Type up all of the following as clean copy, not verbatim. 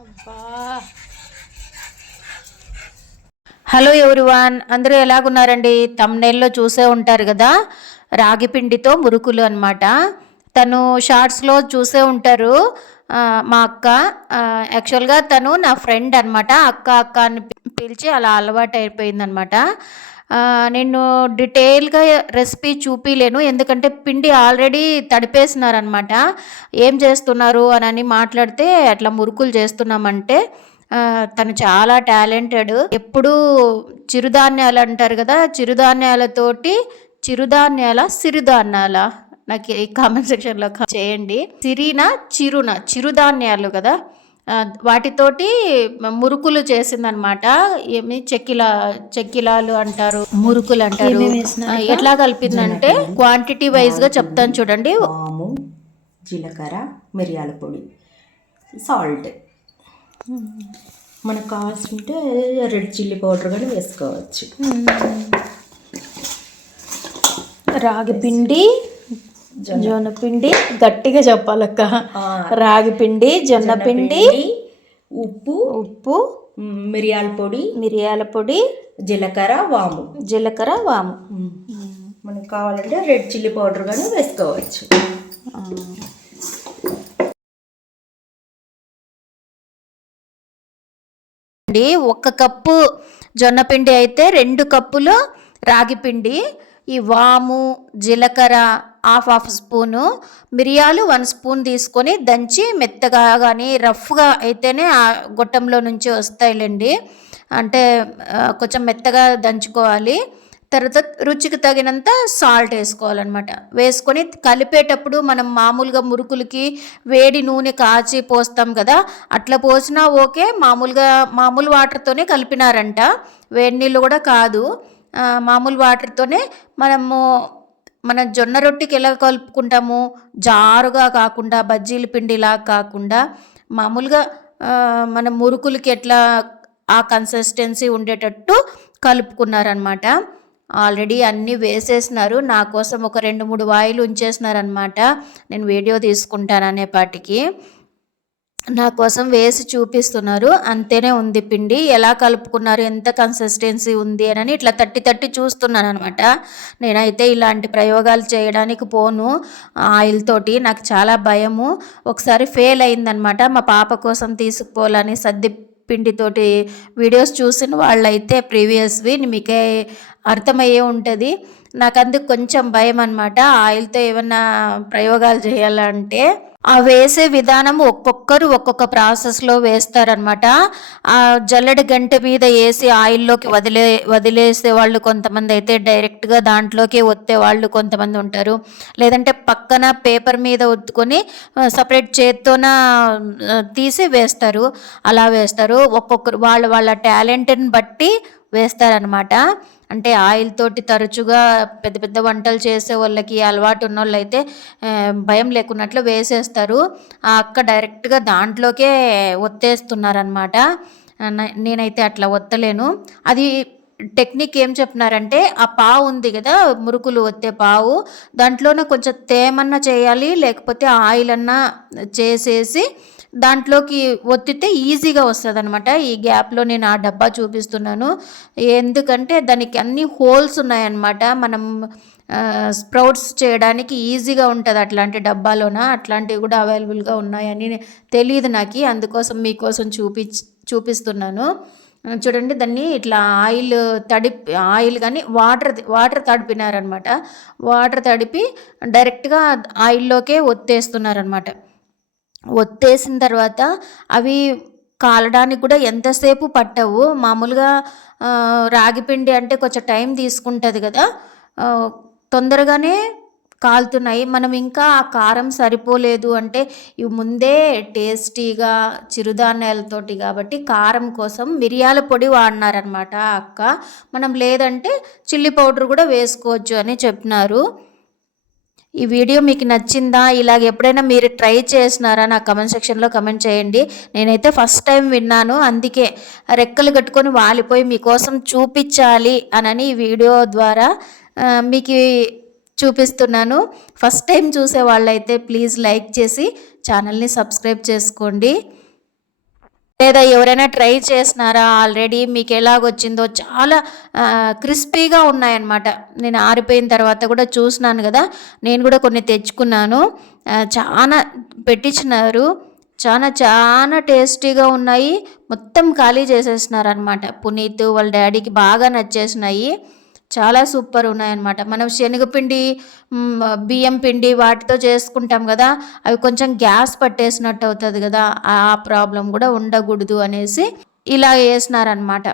అబ్బా. Hello everyone, అందరూ ఎలాగున్నారండి? తమ్నైల్లో చూసే ఉంటారు కదా, రాగి పిండితో మురుకులు అనమాట. తను షార్ట్స్లో చూసే ఉంటారు. మా అక్క, యాక్చువల్గా తను నా ఫ్రెండ్ అనమాట. అక్క అక్క అని పిలిచి అలా అలవాటు అయిపోయిందనమాట. నేను డీటెయిల్గా రెసిపీ చూపిలేను, ఎందుకంటే పిండి ఆల్రెడీ తడిపేస్తున్నారనమాట. ఏం చేస్తున్నారు అని మాట్లాడితే అట్లా మురుకులు చేస్తున్నామంటే, తను చాలా టాలెంటెడ్. ఎప్పుడూ చిరుధాన్యాలు అంటారు కదా, చిరుధాన్యాల సిరుధాన్యాల నాకు ఈ కామెంట్ సెక్షన్లో చేయండి. చిరుధాన్యాలు కదా, వాటితోటి మురుకులు చేసిందనమాట. ఏమి చెక్కిలాలు అంటారు, మురుకులు అంటారు. ఎట్లా కలిపిందంటే క్వాంటిటీ వైజ్గా చెప్తాను చూడండి. వాము, జీలకర్ర, మిరియాల పొడి, సాల్ట్. మనకు కావాల్సింటే రెడ్ చిల్లీ పౌడర్ కానీ వేసుకోవచ్చు. రాగి పిండి, జొన్న పిండి, గట్టిగా చెప్పాలక్క. రాగి పిండి, జొన్న పిండి, ఉప్పు, మిరియాల పొడి, జీలకర్ర, వాము. మనకు కావాలంటే రెడ్ చిల్లీ పౌడర్ కానీ వేసుకోవచ్చు. ఒక కప్పు జొన్న పిండి అయితే 2 కప్పులు రాగి పిండి. ఈ వాము, జీలకర్ర హాఫ్ స్పూను, మిరియాలు 1 స్పూన్ తీసుకొని దంచి మెత్తగా కానీ రఫ్గా అయితేనే ఆ గొట్టంలో నుంచి వస్తాయిలేండి. అంటే కొంచెం మెత్తగా దంచుకోవాలి. తర్వాత రుచికి తగినంత సాల్ట్ వేసుకోవాలన్నమాట. వేసుకొని కలిపేటప్పుడు మనం మామూలుగా మురుకులకి వేడి నూనె కాచి పోస్తాం కదా, అట్లా పోసినా ఓకే. మామూలు వాటర్తోనే కలిపినారంట, వేడి నీళ్ళు కూడా కాదు. మామూలు వాటర్తోనే మన జొన్న రొట్టెకి ఎలా కలుపుకుంటాము, జారుగా కాకుండా, బజ్జీల పిండిలా కాకుండా మామూలుగా మన మురుకులకి ఎట్లా ఆ కన్సిస్టెన్సీ ఉండేటట్టు కలుపుకున్నారనమాట. ఆల్రెడీ అన్నీ వేసేసినారు. నా కోసం ఒక 2-3 వాయిలు ఉంచేసినారనమాట. నేను వీడియో తీసుకుంటాననే పాటికి నా కోసం వేసి చూపిస్తున్నారు. అంతేనే ఉంది పిండి. ఎలా కలుపుకున్నారు, ఎంత కన్సిస్టెన్సీ ఉంది అని ఇట్లా తట్టి చూస్తున్నాను అనమాట. నేనైతే ఇలాంటి ప్రయోగాలు చేయడానికి పోను ఆయిల్ తోటి, నాకు చాలా భయము. ఒకసారి ఫెయిల్ అయిందనమాట. మా పాప కోసం తీసుకుపోవాలని సద్ది పిండితోటి వీడియోస్ చూసిన వాళ్ళైతే ప్రీవియస్వి మీకే అర్థమయ్యే ఉంటుంది. నాకు అందుకు కొంచెం భయం అనమాట, ఆయిల్తో ఏమన్నా ప్రయోగాలు చేయాలంటే. ఆ వేసే విధానం ఒక్కొక్కరు ఒక్కొక్క ప్రాసెస్లో వేస్తారనమాట. ఆ జల్లెడ గంట మీద వేసి ఆయిల్లోకి వదిలేసే వాళ్ళు కొంతమంది అయితే, డైరెక్ట్గా దాంట్లోకి ఒత్తే వాళ్ళు కొంతమంది ఉంటారు. లేదంటే పక్కన పేపర్ మీద ఒత్తుకొని సపరేట్ చేత్తోన తీసి వేస్తారు. అలా వేస్తారు. ఒక్కొక్కరు వాళ్ళ టాలెంట్ని బట్టి వేస్తారనమాట. అంటే ఆయిల్ తోటి తరచుగా పెద్ద పెద్ద వంటలు చేసే వాళ్ళకి అలవాటు ఉన్న వాళ్ళు అయితే భయం లేకున్నట్లు వేసేస్తారు. ఆ అక్క డైరెక్ట్గా దాంట్లోకే ఒత్తేస్తున్నారనమాట. నేనైతే అట్లా ఒత్తలేను. అది టెక్నిక్ ఏం చెప్పినారంటే, ఆ పావు ఉంది కదా, మురుకులు ఒత్తే పావు, దాంట్లోనే కొంచెం తేమన్నా చేయాలి, లేకపోతే ఆయిల్ అన్నా చేసేసి దాంట్లోకి ఒత్తితే ఈజీగా వస్తుంది అనమాట. ఈ గ్యాప్లో నేను ఆ డబ్బా చూపిస్తున్నాను, ఎందుకంటే దానికి అన్ని హోల్స్ ఉన్నాయన్నమాట. మనం స్ప్రౌట్స్ చేయడానికి ఈజీగా ఉంటుంది అట్లాంటి డబ్బాలోన. అట్లాంటివి కూడా అవైలబుల్గా ఉన్నాయని తెలియదు నాకు, అందుకోసం మీకోసం చూపిస్తున్నాను. చూడండి, దాన్ని ఇట్లా ఆయిల్ కానీ వాటర్ తడిపినారనమాట. వాటర్ తడిపి డైరెక్ట్గా ఆయిల్లోకే ఒత్తేస్తున్నారనమాట. ఒత్తేసిన తర్వాత అవి కాలడానికి కూడా ఎంతసేపు పట్టవు. మామూలుగా రాగిపిండి అంటే కొంచెం టైం తీసుకుంటుంది కదా, తొందరగానే కాలుతున్నాయి. మనం ఇంకా ఆ కారం సరిపోలేదు అంటే, ఇవి ముందే టేస్టీగా చిరుధాన్యాలతోటి కాబట్టి కారం కోసం మిరియాల పొడి వాడినారనమాట అక్క. మనం లేదంటే చిల్లీ పౌడర్ కూడా వేసుకోవచ్చు అని చెప్పినారు. ఈ వీడియో మీకు నచ్చిందా? ఇలాగ ఎప్పుడైనా మీరు ట్రై చేసినారా? నా కమెంట్ సెక్షన్లో కమెంట్ చేయండి. నేనైతే ఫస్ట్ టైం విన్నాను, అందుకే రెక్కలు కట్టుకొని వాలిపోయి మీకోసం చూపించాలి అని ఈ వీడియో ద్వారా మీకు చూపిస్తున్నాను. ఫస్ట్ టైం చూసే వాళ్ళైతే ప్లీజ్ లైక్ చేసి ఛానల్ని సబ్స్క్రైబ్ చేసుకోండి. లేదా ఎవరైనా ట్రై చేసినారా ఆల్రెడీ, మీకు ఎలాగొచ్చిందో? చాలా క్రిస్పీగా ఉన్నాయన్నమాట. నేను ఆరిపోయిన తర్వాత కూడా చూసినాను కదా, నేను కూడా కొన్ని తెచ్చుకున్నాను. చాలా పెట్టించినారు, చాలా చాలా టేస్టీగా ఉన్నాయి. మొత్తం ఖాళీ చేసేసినారనమాట. పునీత్ వాళ్ళ డాడీకి బాగా నచ్చేసినాయి. చాలా సూపర్ ఉన్నాయన్నమాట. మనం శనగపిండి, బియ్యం పిండి వాటితో చేసుకుంటాం కదా, అవి కొంచెం గ్యాస్ పట్టేసినట్టు అవుతుంది కదా, ఆ ప్రాబ్లం కూడా ఉండకూడదు అనేసి ఇలా వేసినారనమాట.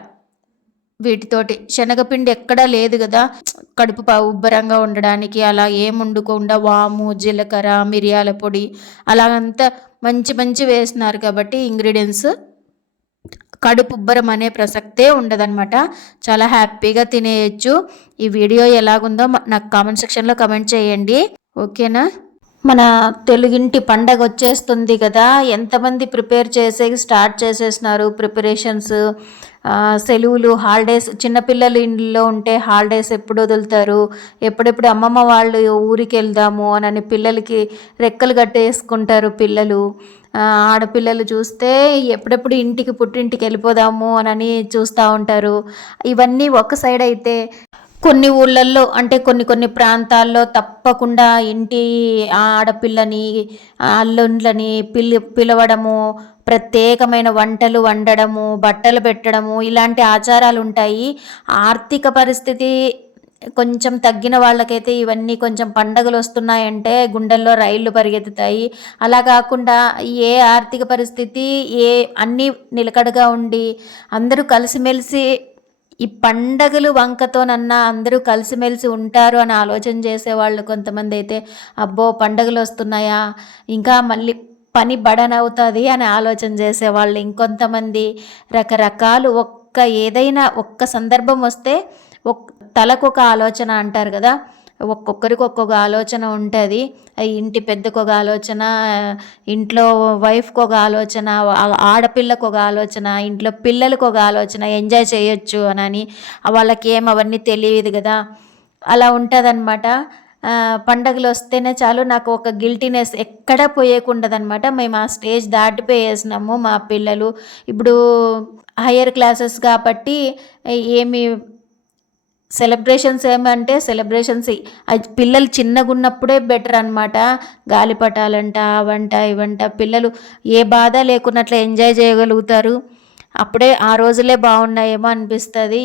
వీటితోటి శనగపిండి ఎక్కడా లేదు కదా, కడుపు ఉబ్బరంగా ఉండడానికి అలా ఏం వండుకుండా వాము, జీలకర్ర, మిరియాల పొడి అలాగంతా మంచి మంచి వేసినారు కాబట్టి ఇంగ్రీడియంట్స్ కడుపు ఉబ్బరం అనే ప్రసక్తే ఉండదన్నమాట. చాలా హ్యాపీగా తినేయచ్చు. ఈ వీడియో ఎలాగుందో నాకు కామెంట్ సెక్షన్లో కమెంట్ చేయండి, ఓకేనా? మన తెలుగింటి పండగ వచ్చేస్తుంది కదా, ఎంతమంది ప్రిపేర్ చేసేకి స్టార్ట్ చేసేసినారు ప్రిపరేషన్స్. సెలవులు, హాలిడేస్, చిన్నపిల్లలు ఇంట్లో ఉంటే హాలిడేస్ ఎప్పుడు వదులుతారు, ఎప్పుడెప్పుడు అమ్మమ్మ వాళ్ళు ఊరికి వెళ్దాము అని పిల్లలకి రెక్కలు కట్టేసుకుంటారు పిల్లలు. ఆడపిల్లలు చూస్తే ఎప్పుడెప్పుడు ఇంటికి పుట్టింటికి వెళ్ళిపోదాము అని చూస్తూ ఉంటారు. ఇవన్నీ ఒక సైడ్ అయితే, కొన్ని ఊళ్ళల్లో అంటే కొన్ని ప్రాంతాల్లో తప్పకుండా ఇంటి ఆడపిల్లని, అల్లుండ్లని పిలవడము, ప్రత్యేకమైన వంటలు వండడము, బట్టలు పెట్టడము, ఇలాంటి ఆచారాలు ఉంటాయి. ఆర్థిక పరిస్థితి కొంచెం తగ్గిన వాళ్ళకైతే ఇవన్నీ కొంచెం పండగలు వస్తున్నాయంటే గుండెల్లో రైళ్లు పరిగెత్తుతాయి. అలా కాకుండా ఏ ఆర్థిక పరిస్థితి అన్నీ నిలకడగా ఉండి అందరూ కలిసిమెలిసి ఈ పండగలు వంకతోనన్నా అందరూ కలిసిమెలిసి ఉంటారు అని ఆలోచన చేసేవాళ్ళు కొంతమంది అయితే, అబ్బో పండగలు వస్తున్నాయా, ఇంకా మళ్ళీ పని బడనవుతుంది అని ఆలోచన చేసేవాళ్ళు ఇంకొంతమంది. రకరకాలు ఏదైనా ఒక్క సందర్భం వస్తే తలకొక ఆలోచన అంటారు కదా, ఒక్కొక్కరికి ఒక్కొక్క ఆలోచన ఉంటుంది. ఇంటి పెద్దకు ఒక ఆలోచన, ఇంట్లో వైఫ్కి ఒక ఆలోచన, ఆడపిల్లకు ఒక ఆలోచన, ఇంట్లో పిల్లలకు ఒక ఆలోచన, ఎంజాయ్ చేయొచ్చు అని. వాళ్ళకి అవన్నీ తెలియదు కదా, అలా ఉంటుందన్నమాట. పండగలు వస్తేనే చాలు నాకు ఒక గిల్టీనెస్ ఎక్కడా పోయేకుండదనమాట. మేము ఆ స్టేజ్ దాటిపోయేసినాము. మా పిల్లలు ఇప్పుడు హయ్యర్ క్లాసెస్ కాబట్టి ఏమి సెలబ్రేషన్స్ ఏమంటే సెలబ్రేషన్స్ పిల్లలు చిన్నగా ఉన్నప్పుడే బెటర్ అనమాట. గాలిపటాలంట, అవంట ఇవంట, పిల్లలు ఏ బాధ లేకున్నట్లు ఎంజాయ్ చేయగలుగుతారు. అప్పుడే ఆ రోజులే బాగున్నాయేమో అనిపిస్తుంది.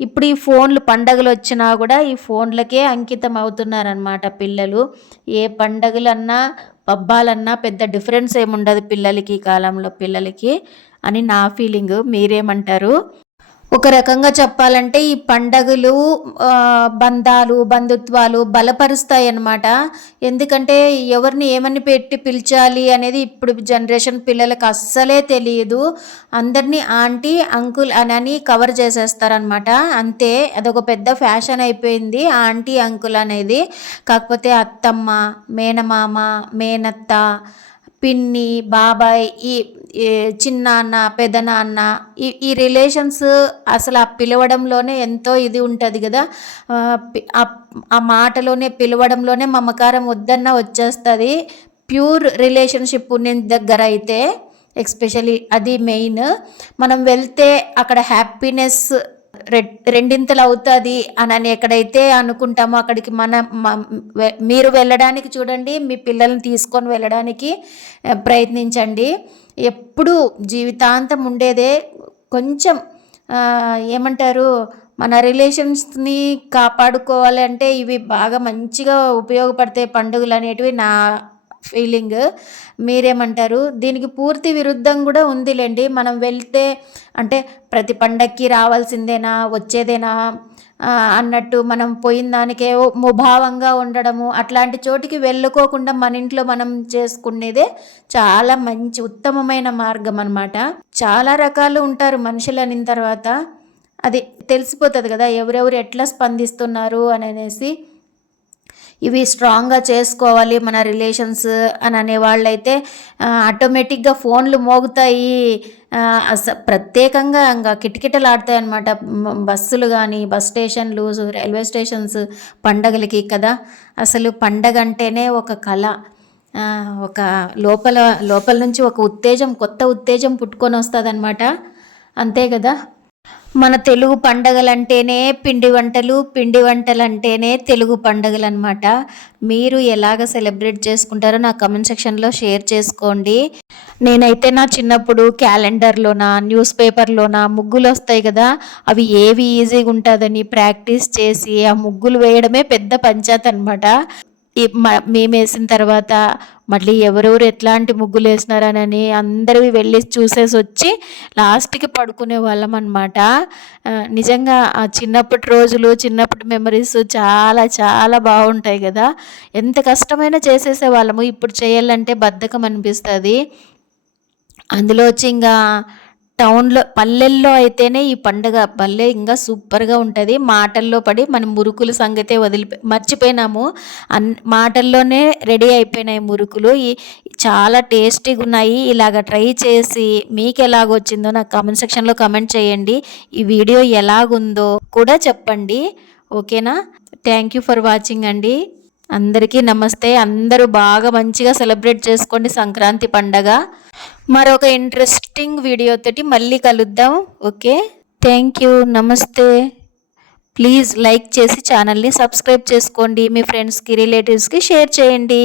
ఇప్పుడు ఈ ఫోన్లు పండగలు వచ్చినా కూడా ఈ ఫోన్లకే అంకితం అవుతున్నారనమాట పిల్లలు. ఏ పండగలన్నా పబ్బాలన్నా పెద్ద డిఫరెన్స్ ఏముండదు పిల్లలకి, ఈ కాలంలో పిల్లలకి అని నా ఫీలింగ్. మీరేమంటారు? ఒక రకంగా చెప్పాలంటే ఈ పండగలు బంధాలు, బంధుత్వాలు బలపరుస్తాయి అన్నమాట. ఎందుకంటే ఎవరిని ఏమని పెట్టి పిలిచాలి అనేది ఇప్పుడు జనరేషన్ పిల్లలకు అస్సలే తెలియదు. అందరినీ ఆంటీ, అంకుల్ అని కవర్ చేసేస్తారనమాట. అంతే, అదొక పెద్ద ఫ్యాషన్ అయిపోయింది ఆంటీ, అంకుల్ అనేది. కాకపోతే అత్తమ్మ, మేనమామ, మేనత్త, పిన్ని, బాబాయ్, ఈ చిన్నాన్న, పెదనాన్న, ఈ రిలేషన్స్ అసలు ఆ పిలవడంలోనే ఎంతో ఇది ఉంటుంది కదా. ఆ మాటలోనే, పిలవడంలోనే మమకారం వద్దన్న వచ్చేస్తుంది. ప్యూర్ రిలేషన్షిప్ ఉన్న దగ్గర అయితే ఎస్పెషలీ అది మెయిన్. మనం వెళ్తే అక్కడ హ్యాపీనెస్ రెండింతలు అవుతుంది అని ఎక్కడైతే అనుకుంటామో అక్కడికి మీరు వెళ్ళడానికి చూడండి, మీ పిల్లల్ని తీసుకొని వెళ్ళడానికి ప్రయత్నించండి. ఎప్పుడు జీవితాంతం ఉండేదే కొంచెం ఏమంటారు, మన రిలేషన్స్ని కాపాడుకోవాలి అంటే ఇవి బాగా మంచిగా ఉపయోగపడతాయి పండుగలు అనేటివి నా ఫీలింగ్. మీరేమంటారు? దీనికి పూర్తి విరుద్ధం కూడా ఉందిలేండి. మనం వెళ్తే అంటే ప్రతి పండక్కి రావాల్సిందేనా, వచ్చేదేనా అన్నట్టు మనం పోయిన దానికే ముభావంగా ఉండడము, అట్లాంటి చోటికి వెళ్ళుకోకుండా మన ఇంట్లో మనం చేసుకునేదే చాలా మంచి ఉత్తమమైన మార్గం అన్నమాట. చాలా రకాలు ఉంటారు మనుషులు అనిన తర్వాత అది తెలిసిపోతుంది కదా ఎవరెవరు ఎట్లా స్పందిస్తున్నారు అనేసి. ఇవి స్ట్రాంగ్గా చేసుకోవాలి మన రిలేషన్స్ అని అనేవాళ్ళైతే ఆటోమేటిక్గా ఫోన్లు మోగుతాయి. ప్రత్యేకంగా ఇంకా కిటకిటలాడతాయి అన్నమాట బస్సులు కానీ, బస్ స్టేషన్లు, రైల్వే స్టేషన్స్ పండగలకి కదా. అసలు పండగ అంటేనే ఒక కళ. ఒక లోపల లోపల నుంచి ఒక ఉత్తేజం, కొత్త ఉత్తేజం పుట్టుకొని వస్తుందన్నమాట. అంతే కదా. మన తెలుగు పండగలంటేనే పిండి వంటలు, పిండి వంటలు అంటేనే తెలుగు పండగలు అనమాట. మీరు ఎలాగ సెలబ్రేట్ చేసుకుంటారో నా కమెంట్ సెక్షన్లో షేర్ చేసుకోండి. నేనైతే నా చిన్నప్పుడు క్యాలెండర్లోన, న్యూస్ పేపర్లోన ముగ్గులు వస్తాయి కదా, అవి ఏవి ఈజీగా ఉంటుందని ప్రాక్టీస్ చేసి ఆ ముగ్గులు వేయడమే పెద్ద పంచాయత్ అనమాట. మేము వేసిన తర్వాత మళ్ళీ ఎవరెవరు ఎట్లాంటి ముగ్గులు వేసినారనని అందరివి వెళ్ళి చూసేసి వచ్చి లాస్ట్కి పడుకునే వాళ్ళం అనమాట. నిజంగా ఆ చిన్నప్పటి రోజులు, చిన్నప్పటి మెమరీస్ చాలా చాలా బాగుంటాయి కదా. ఎంత కష్టమైనా చేసేసే వాళ్ళము. ఇప్పుడు చేయాలంటే బద్ధకం అనిపిస్తుంది. అందులో వచ్చి ఇంకా టౌన్లో, పల్లెల్లో అయితేనే ఈ పండుగ భలే ఇంకా సూపర్గా ఉంటుంది. మాటల్లో పడి మనం మురుకుల సంగతే మర్చిపోయినాము. మాటల్లోనే రెడీ అయిపోయినాయి మురుకులు. చాలా టేస్టీగా ఉన్నాయి. ఇలాగ ట్రై చేసి మీకు ఎలాగొచ్చిందో నాకు కామెంట్ సెక్షన్లో కామెంట్ చేయండి. ఈ వీడియో ఎలాగుందో కూడా చెప్పండి. ఓకేనా. థ్యాంక్ యూ ఫర్ వాచింగ్ అండి. అందరికీ నమస్తే. అందరూ బాగా మంచిగా సెలబ్రేట్ చేసుకోండి సంక్రాంతి పండగ. మరొక ఇంట్రెస్టింగ్ వీడియోతోటి మళ్ళీ కలుద్దాం. ఓకే, థ్యాంక్ యూ, నమస్తే. ప్లీజ్ లైక్ చేసి ఛానల్ని సబ్స్క్రైబ్ చేసుకోండి. మీ ఫ్రెండ్స్కి, రిలేటివ్స్కి షేర్ చేయండి.